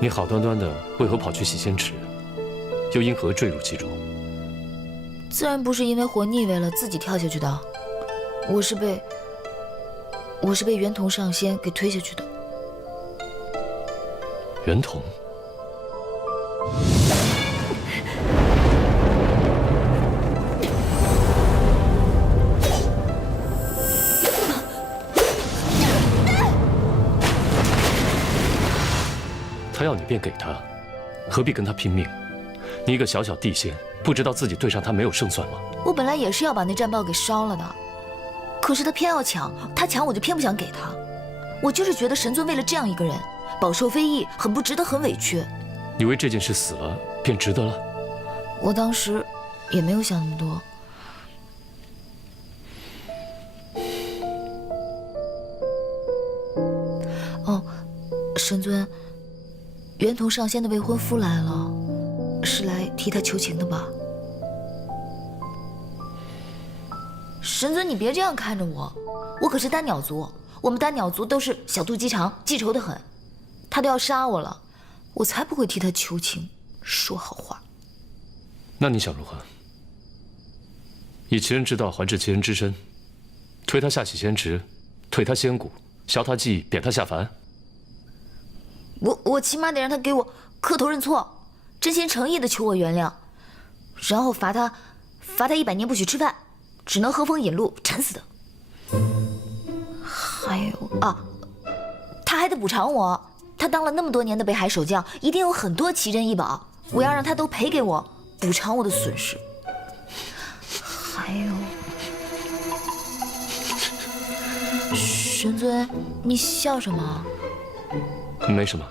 你好端端的为何跑去洗仙池，又因何坠入其中？自然不是因为活腻味了自己跳下去的，我是被袁同上仙给推下去的。袁同。 他要你便给他，何必跟他拼命？你一个小小地仙，不知道自己对上他没有胜算吗？我本来也是要把那战报给烧了的，可是他偏要抢，他抢我就偏不想给他。我就是觉得神尊为了这样一个人，饱受非议，很不值得，很委屈。你为这件事死了，便值得了？我当时也没有想那么多。哦，神尊。 袁同上仙的未婚夫来了，是来替他求情的吧？神尊，你别这样看着我，我可是丹鸟族，我们丹鸟族都是小肚鸡肠，记仇的很。他都要杀我了，我才不会替他求情，说好话。那你想如何？以其人之道还治其人之身，推他下洗仙池，退他仙骨，削他记忆，贬他下凡。 我起码得让他给我磕头认错，真心诚意的求我原谅，然后罚他100年不许吃饭，只能喝风饮露，馋死的。还有啊，他还得补偿我，他当了那么多年的北海守将，一定有很多奇珍异宝，我要让他都赔给我，补偿我的损失。还有，神尊，你笑什么？ 没什么，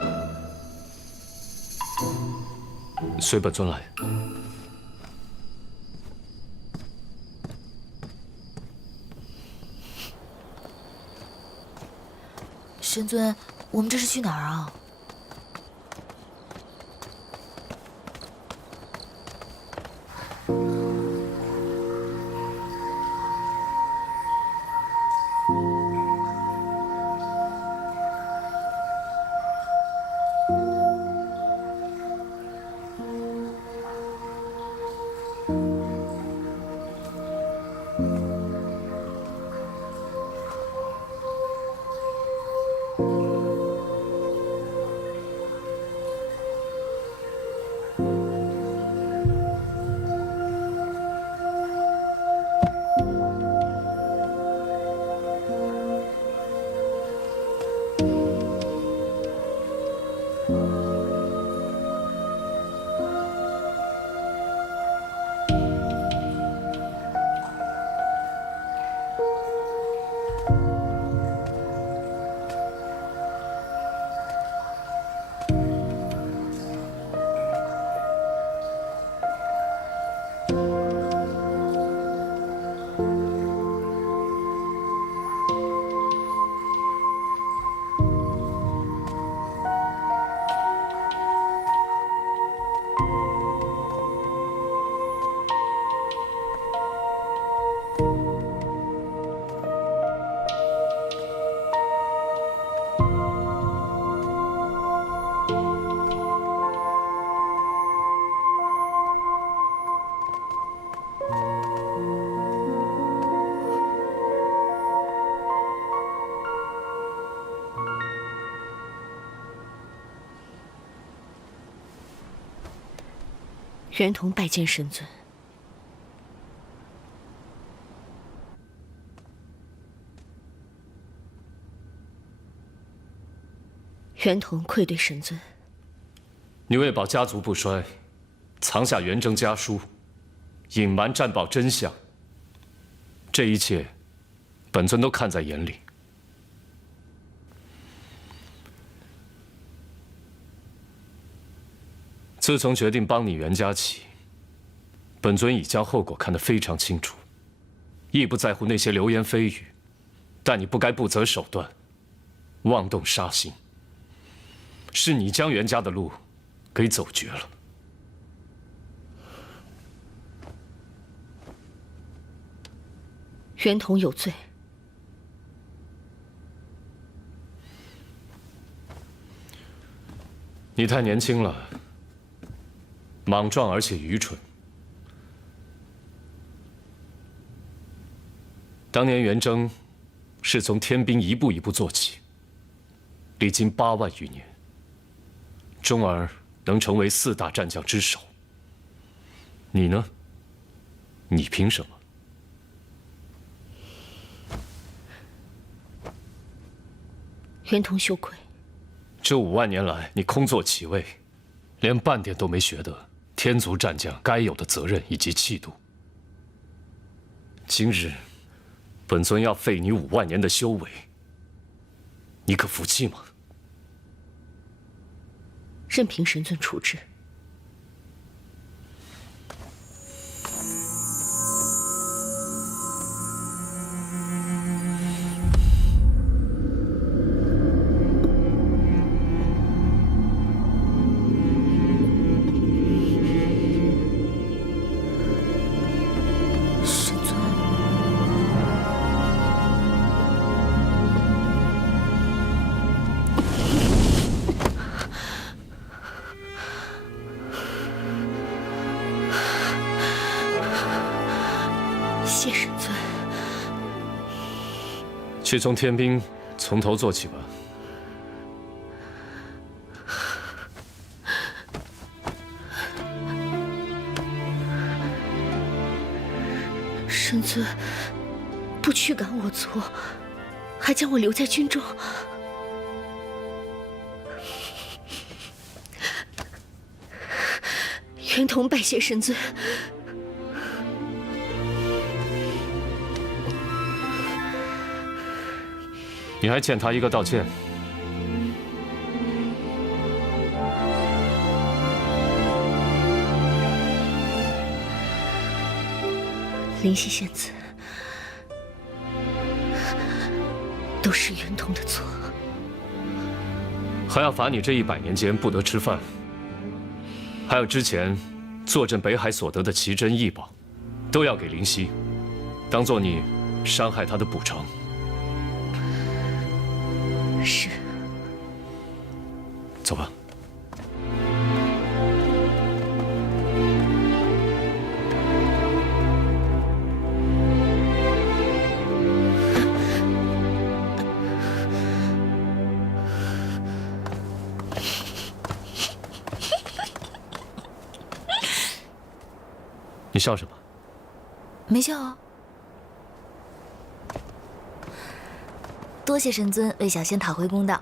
随本尊来。神尊，我们这是去哪儿啊？袁同拜见神尊。袁同愧对神尊。你为保家族不衰，藏下元征家书，隐瞒战报真相，这一切，本尊都看在眼里。自从决定帮你袁家起，本尊已将后果看得非常清楚，亦不在乎那些流言蜚语，但你不该不择手段，妄动杀心。是你将袁家的路给走绝了。袁同有罪。你太年轻了，莽撞而且愚蠢。当年元征是从天兵一步一步做起，历经8万余年，终而能成为4大战将之首。你呢？你凭什么？袁同羞愧。这5万年来，你空座其位，连半点都没学得天族战将该有的责任以及气度。今日，本尊要废你5万年的修为，你可服气吗？任凭神尊处置。谢神尊。去从天兵从头做起吧。神尊不驱赶我族，还将我留在军中。袁同拜谢神尊。你还欠他一个道歉。灵犀仙子，都是袁同的错。还要罚你这100年间不得吃饭，还有之前坐镇北海所得的奇珍异宝，都要给灵犀，当做你伤害他的补偿。是。走吧。你笑什么？没笑啊。多谢神尊为小仙讨回公道。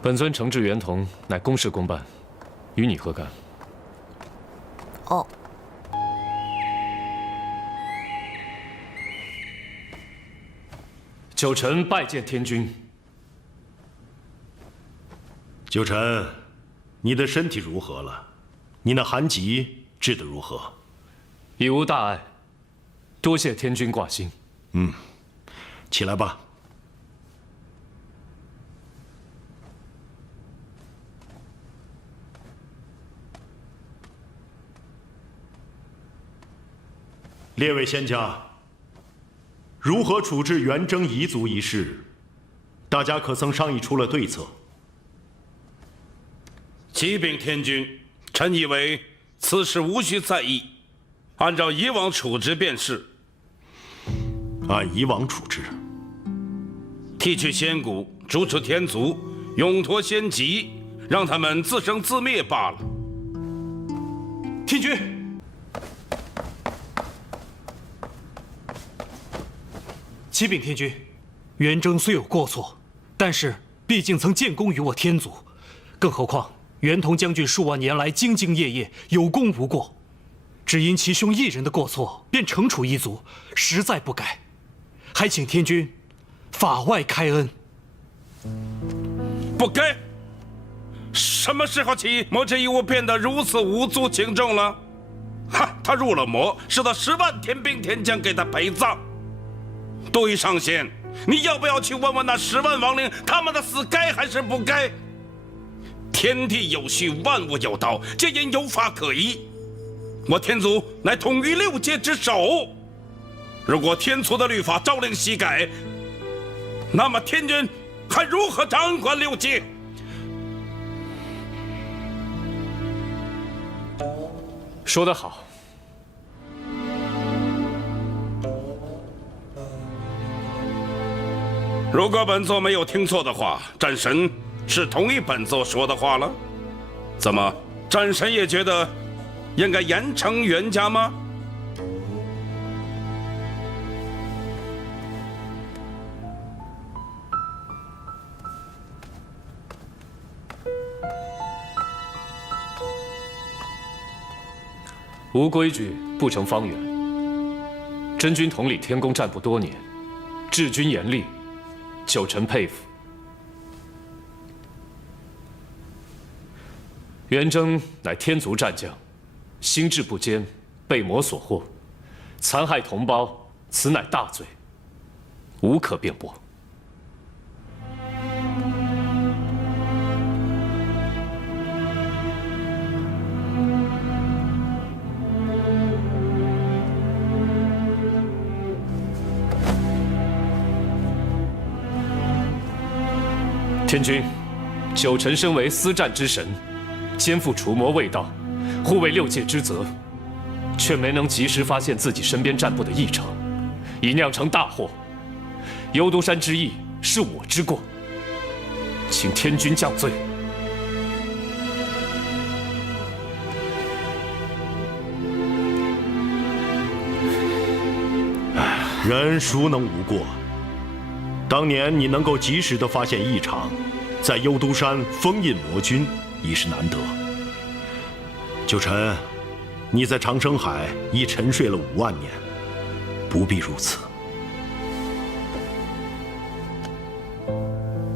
本尊惩治袁同，乃公事公办，与你何干？哦。九臣拜见天君。九臣，你的身体如何了？你那寒疾治得如何？已无大碍，多谢天君挂心。起来吧。列位仙家，如何处置元征彝族一事，大家可曾商议出了对策？启禀天君，臣以为此事无需在意，按照以往处置便是。按以往处置。剃去仙骨，逐出天族，永脱仙籍，让他们自生自灭罢了。天君，启禀天君，元征虽有过错，但是毕竟曾建功于我天族，更何况袁同将军数万年来兢兢业业，有功无过，只因其兄一人的过错便惩处一族，实在不该，还请天君法外开恩。不该？什么时候起，魔之一物变得如此无足轻重了？哈，他入了魔，是他10万天兵天将给他陪葬。杜宇上仙，你要不要去问问那10万亡灵，他们的死该还是不该？天地有序，万物有道，皆因有法可依。我天族乃统御6界之首，如果天族的律法朝令夕改，那么天君还如何掌管6界？说得好。如果本座没有听错的话，战神是同意本座说的话了。怎么，战神也觉得应该严惩袁家吗？无规矩不成方圆。真君统领天宫战部多年，治军严厉，九臣佩服。元征乃天族战将，心智不坚，被魔所惑，残害同胞，此乃大罪，无可辩驳。天君，九臣身为司战之神，肩负除魔卫道、护卫六界之责，却没能及时发现自己身边战部的异常，已酿成大祸。幽都山之役是我之过，请天君降罪。人孰能无过？当年你能够及时的发现异常，在幽都山封印魔君，已是难得。九臣，你在长生海已沉睡了5万年，不必如此。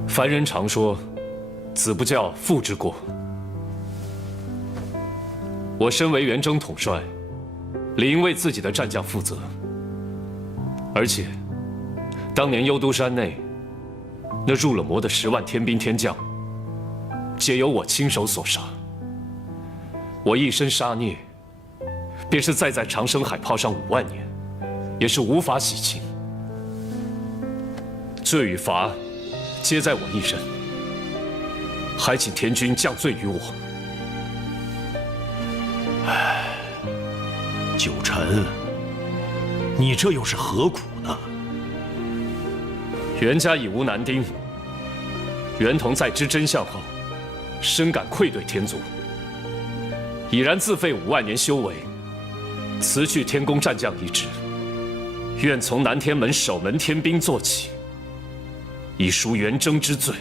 凡人常说，子不教，父之过。我身为元征统帅，理应为自己的战将负责。而且，当年幽都山内那入了魔的10万天兵天将，皆由我亲手所杀。我一身杀孽，便是再在长生海泡上5万年，也是无法洗清。罪与罚，皆在我一身，还请天君降罪于我。九臣，你这又是何苦呢？袁家已无男丁，袁同在知真相后，深感愧对天族，已然自废5万年修为，辞去天宫战将一职，愿从南天门守门天兵做起，以赎元征之罪。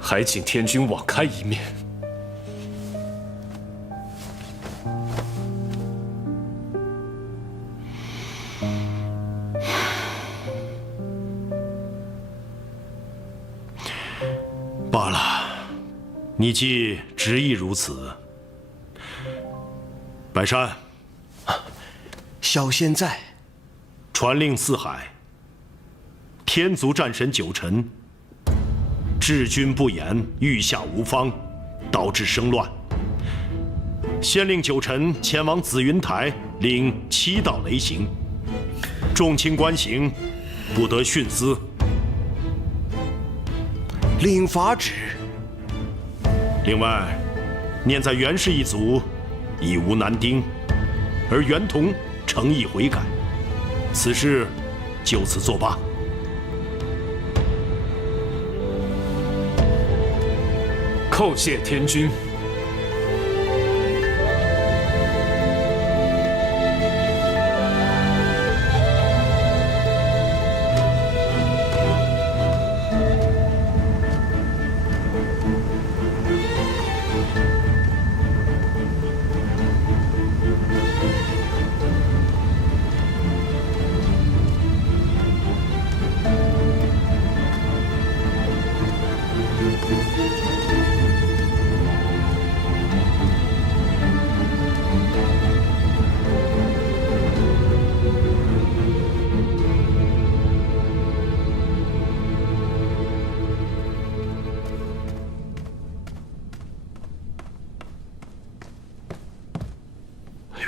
还请天君网开一面。罢了，你既执意如此，白山，小仙在。传令四海，天族战神九臣，治军不严，御下无方，导致生乱。先令九臣前往紫云台领7道雷刑，众卿官刑，不得徇私。领法旨。另外，念在袁氏一族已无男丁，而袁同诚意悔改，此事就此作罢。叩谢天君。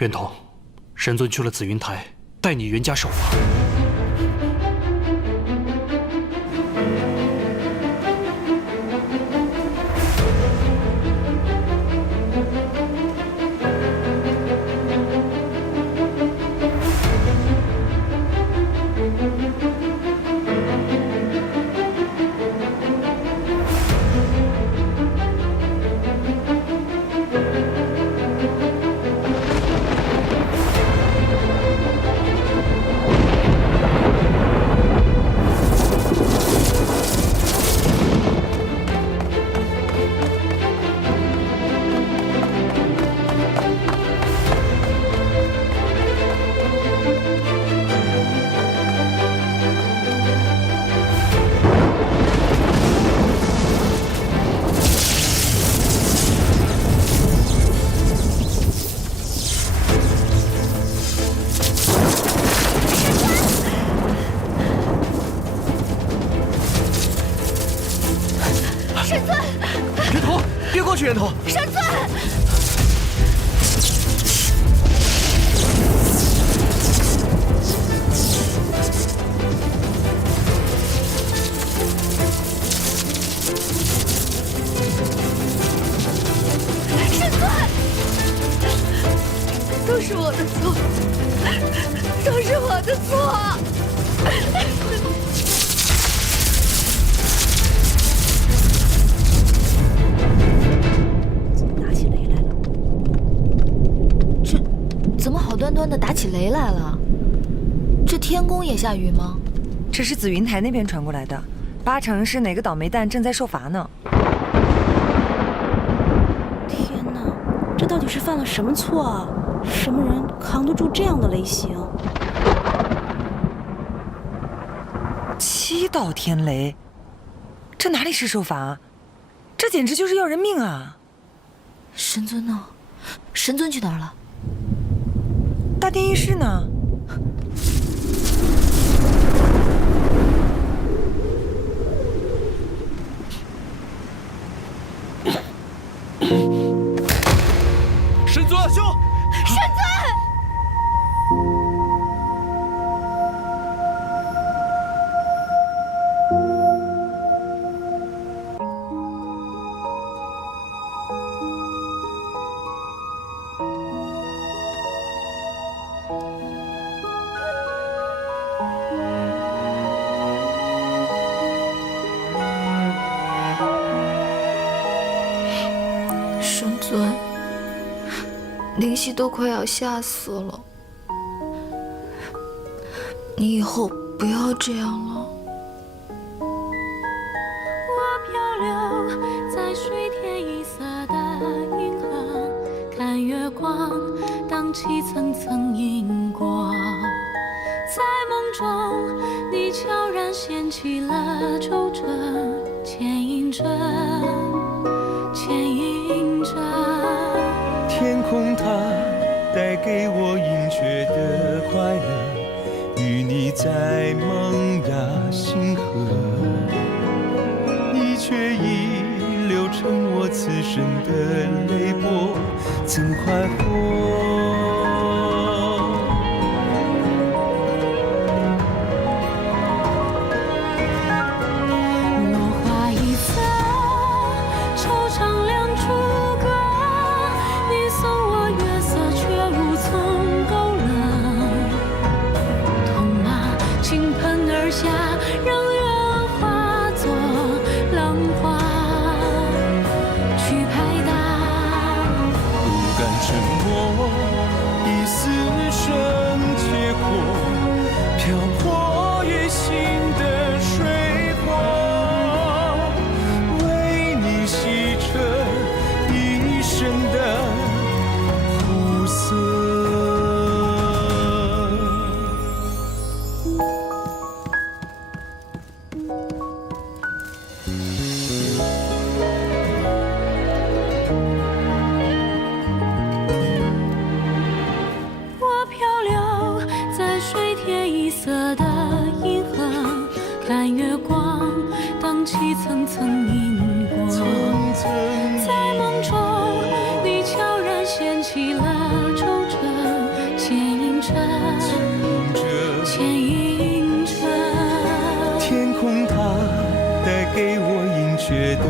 袁同，神尊去了紫云台，带你袁家守法。尊，源头，别过去，源头。神尊，神尊，都是我的错，都是我的错。打起雷来了！这怎么好端端的打起雷来了？这天宫也下雨吗？这是紫云台那边传过来的，八成是哪个倒霉蛋正在受罚呢。天哪，这到底是犯了什么错啊？什么人扛得住这样的雷刑？7道天雷，这哪里是受罚？这简直就是要人命啊！神尊呢？神尊去哪儿了？大殿议事呢？神尊，兄，神尊！神尊，灵犀都快要吓死了，你以后不要这样了。我漂流在水天一色的银河，看月光荡起层层银光，在梦中你悄然掀起了皱褶，牵引着，牵引着。天空它带给我隐却的快乐，与你在萌芽星河，你却已流成我此生的泪波，怎快活？层层银光，在梦中你悄然掀起了皱褶，牵引着，牵引着。天空它带给我隐却的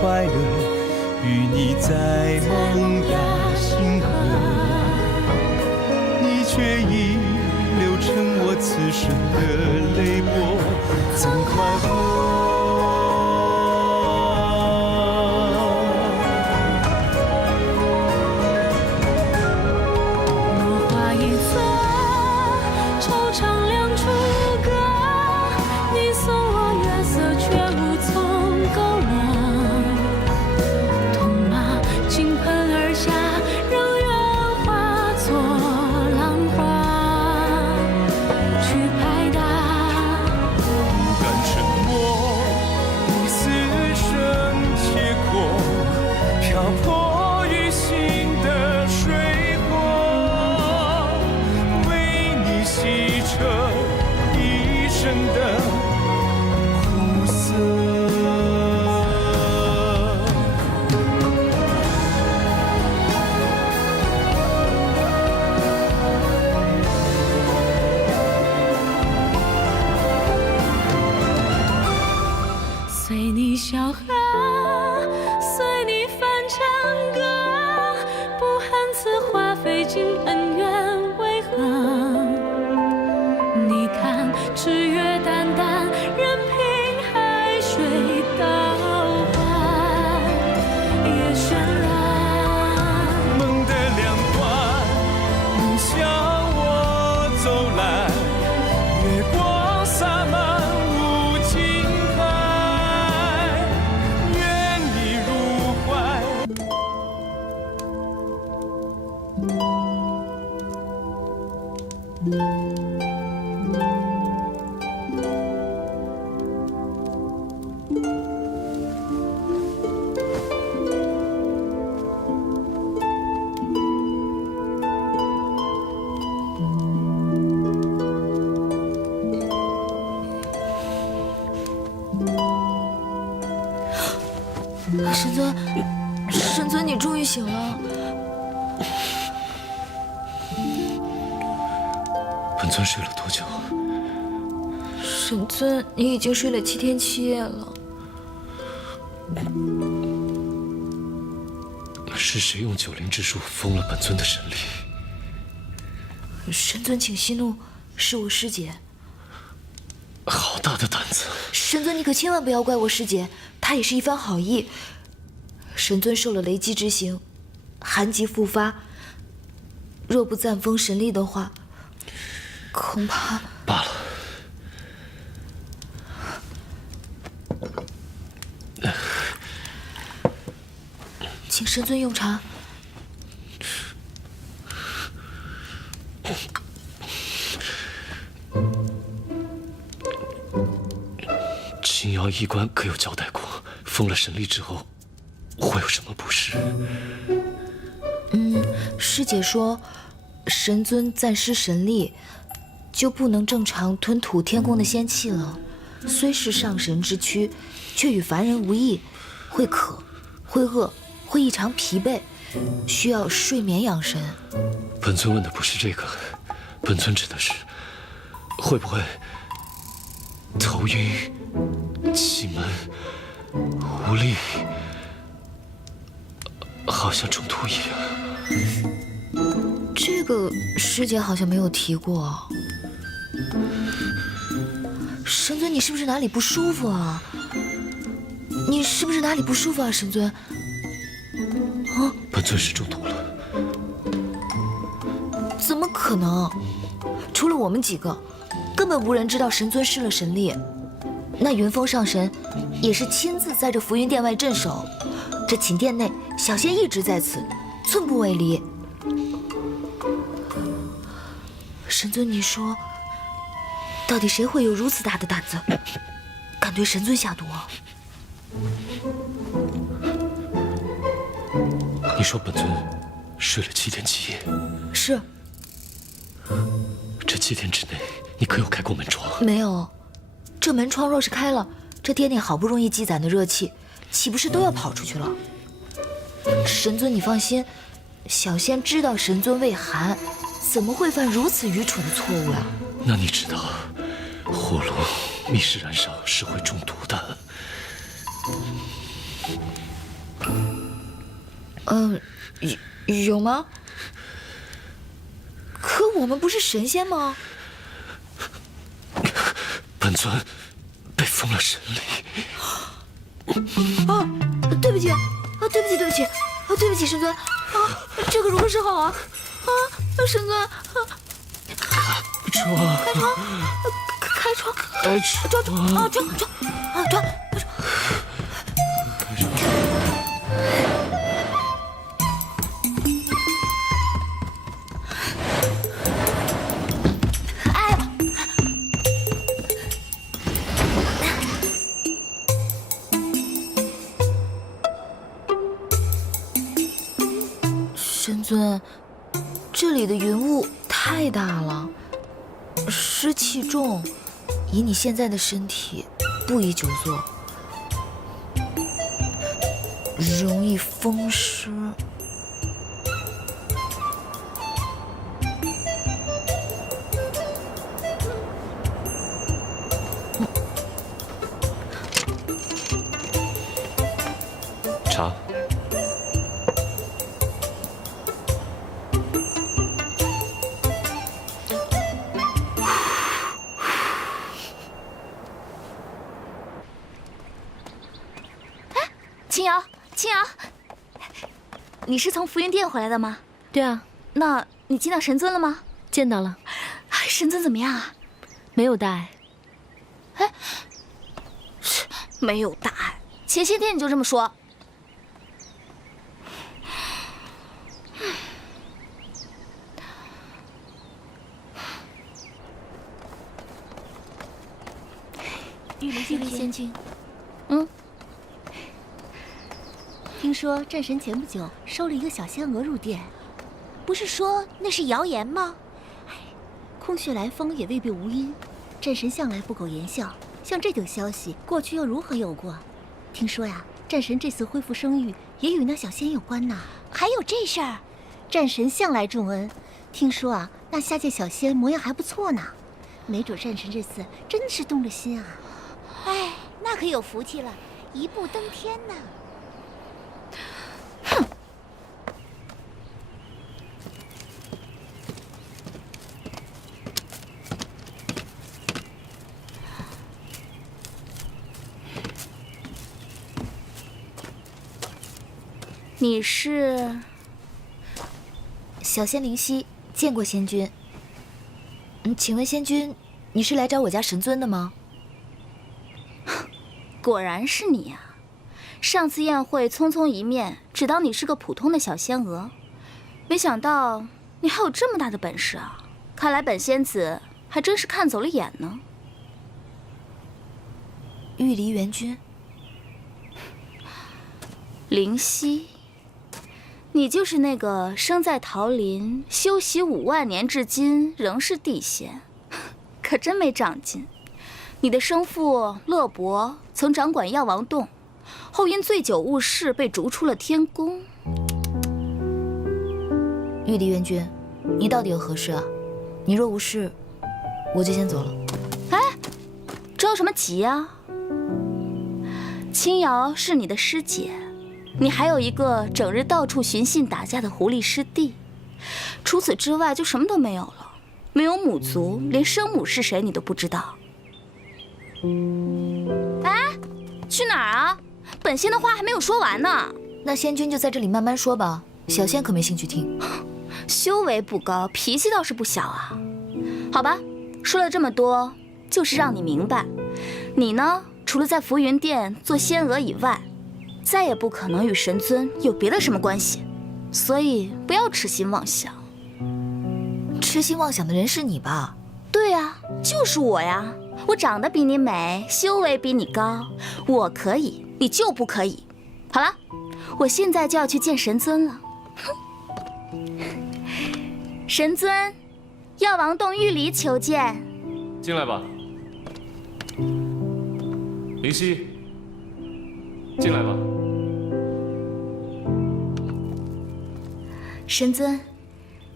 快乐，与你在萌芽星河，你却已流成我此生的泪波，怎快活？神尊，你终于醒了。本尊睡了多久？神尊，你已经睡了7天7夜了。是谁用9灵之术封了本尊的神力？神尊，请息怒，是我师姐。好大的胆子！神尊，你可千万不要怪我师姐，她也是一番好意。神尊受了雷击之刑，寒疾复发，若不暂封神力的话，恐怕……罢了。请神尊用茶。青瑶医官可有交代过，封了神力之后会有什么不适？师姐说，神尊暂失神力，就不能正常吞吐天宫的仙气了。虽是上神之躯，却与凡人无异，会渴，会饿，会异常疲惫，需要睡眠养神。本尊问的不是这个，本尊指的是会不会头晕、气闷、无力，好像中毒一样。这个师姐好像没有提过。神尊，你是不是哪里不舒服啊？你是不是哪里不舒服啊，神尊？本尊是中毒了。怎么可能？除了我们几个，根本无人知道神尊失了神力。那云峰上神也是亲自在这浮云殿外镇守，这寝殿内小仙一直在此，寸步未离。神尊，你说，到底谁会有如此大的胆子，敢对神尊下毒啊？你说本尊睡了7天7夜？是。这7天之内，你可有开过门窗？没有。这门窗若是开了，这殿内好不容易积攒的热气，岂不是都要跑出去了？神尊，你放心，小仙知道神尊畏寒，怎么会犯如此愚蠢的错误啊？那你知道火炉密室燃烧是会中毒的？有吗？可我们不是神仙吗？本尊被封了神力。对不起，对不起，对不起，神尊，这可如何是好啊？神尊，开窗，抓。神尊，这里的云雾太大了，湿气重，以你现在的身体，不宜久坐，容易风湿。茶。青瑶，你是从浮云殿回来的吗？对啊。那你见到神尊了吗？见到了。神尊怎么样啊？没有大碍。没有大碍，前些天你就这么说。玉离仙君，听说战神前不久收了一个小仙娥入殿，不是说那是谣言吗？空穴来风也未必无因。战神向来不苟言笑，像这种消息过去又如何有过？听说呀，战神这次恢复声誉也与那小仙有关呐。还有这事儿，战神向来重恩，听说啊，那下界小仙模样还不错呢，没准战神这次真的是动了心啊。哎，那可有福气了，一步登天呢。哼！你是小仙灵犀，见过仙君。请问仙君，你是来找我家神尊的吗？果然是你呀！上次宴会匆匆一面，只当你是个普通的小仙娥，没想到你还有这么大的本事啊！看来本仙子还真是看走了眼呢。玉离元君，灵犀。你就是那个生在桃林，修习5万年至今仍是地仙，可真没长进。你的生父乐伯曾掌管药王洞，后因醉酒误事被逐出了天宫。玉离元君，你到底有何事啊？你若无事，我就先走了。哎，着什么急呀？青瑶是你的师姐。你还有一个整日到处寻衅打架的狐狸师弟，除此之外就什么都没有了。没有母族，连生母是谁你都不知道。哎，去哪儿啊？本仙的话还没有说完呢。那仙君就在这里慢慢说吧，小仙可没兴趣听。修为不高，脾气倒是不小啊。好吧，说了这么多，就是让你明白，你呢，除了在浮云殿做仙娥以外，再也不可能与神尊有别的什么关系，所以不要痴心妄想。痴心妄想的人是你吧？对啊，就是我呀！我长得比你美，修为比你高，我可以，你就不可以。好了，我现在就要去见神尊了。神尊，药王洞玉离求见。进来吧，灵犀，进来吧。神尊，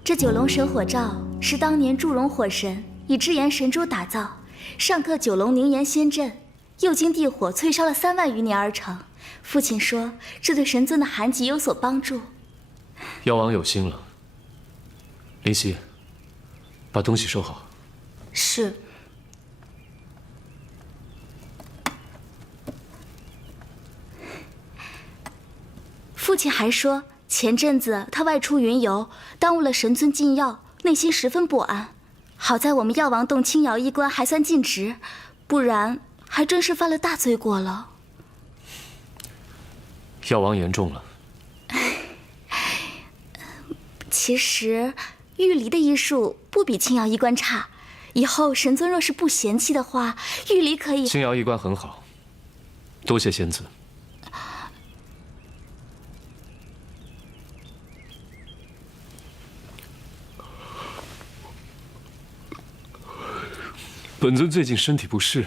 这九龙神火罩是当年祝融火神以炙炎神珠打造，上刻九龙凝炎仙阵，又经地火淬烧了3万余年而成。父亲说，这对神尊的寒疾有所帮助。药王有心了。灵犀，把东西收好。是。父亲还说，前阵子他外出云游，耽误了神尊进药，内心十分不安。好在我们药王洞青瑶医官还算尽职，不然还真是犯了大罪过了。药王言重了。其实玉离的医术不比青瑶医官差，以后神尊若是不嫌弃的话，玉离可以。青瑶医官很好，多谢仙子。本尊最近身体不适，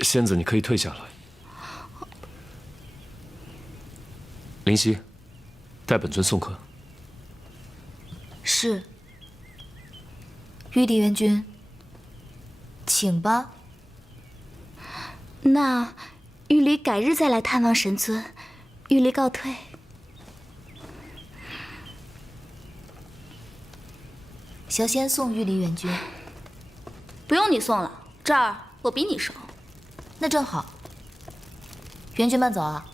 仙子你可以退下来。灵犀，带本尊送客。是。玉离元君，请吧。那玉离改日再来探望神尊，玉离告退。小仙送玉离元君。不用你送了，这儿我比你熟。那正好。元君慢走啊。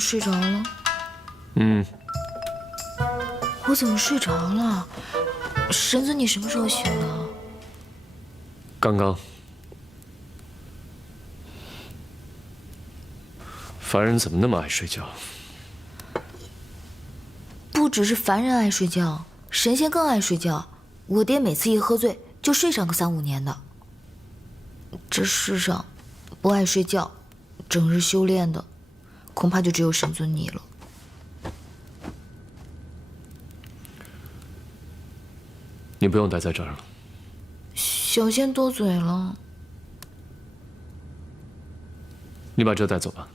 睡着了？嗯，我怎么睡着了？神尊，你什么时候醒的？刚刚。凡人怎么那么爱睡觉？不只是凡人爱睡觉，神仙更爱睡觉。我爹每次一喝醉就睡上个3、5年的。这世上不爱睡觉、整日修炼的，恐怕就只有神尊你了。你不用待在这儿了。小仙多嘴了。你把这带走吧。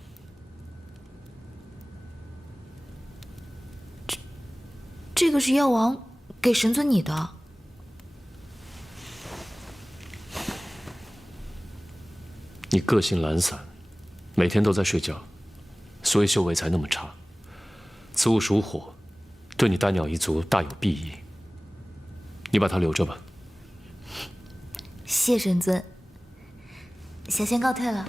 这个是药王给神尊你的。你个性懒散，每天都在睡觉，所以修为才那么差。此物属火，对你丹鸟一族大有裨益。你把它留着吧。谢神尊。小仙告退了。